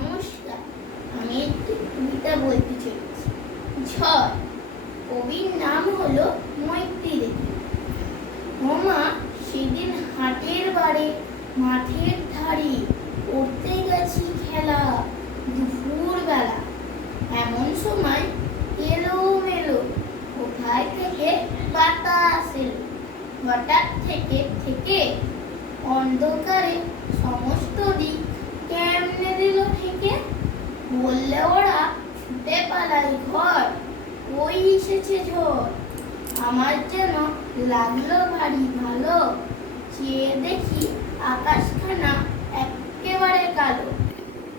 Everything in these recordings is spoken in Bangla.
নমস্কার, আমি একটি কবিতা বলতে চলেছি। ঝড়। কবির নাম হলো মৈত্রী দেবী। ওমা, সেদিন হাটের বারে মাঠের ধারে করতে গেছি খেলা দুপুর বেলা। এমন সময় এলো মেলো কোথায় থেকে বাতাস এলো। হঠাৎ থেকে থেকে অন্ধকারে সমস্ত দিক কেমনে দিল থেকে। বললে ওরা ছুটে পালাই ঘর, ওই এসেছে ঝড়। আমার যেন লাগলো ভারী ভালো, চেয়ে দেখি আকাশখানা একেবারে কালো।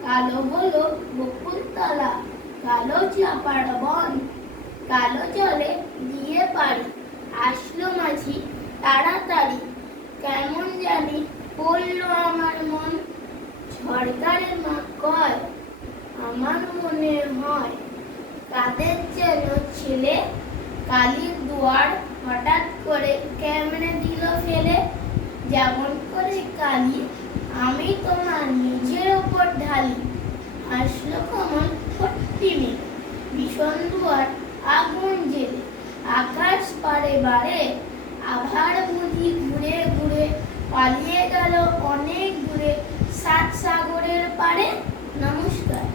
কালো হলো বকুলতলা, কালো চাপার বন, কালো জলে দিয়ে পারি আসলো মাঝি তাড়াতাড়ি। কেমন জানি পড়লো আমার মন, সরকারের মা কয় আমার মনে হয় কাদের যেন ছেলে কালীর দুয়ার হঠাৎ করে কেমনে দিল ফেলে। যেমন করে কালী আমি তোমার নিজের ওপর ঢালি, আসলো কমল ফট্টি মেলে ভীষণ দুয়ার আগুন জেলে। আকাশ পারে বারে আভার বুঝি ঘুরে ঘুরে পালিয়ে গেল অনেক দূরে 7 সাগরের পারে। নমস্কার।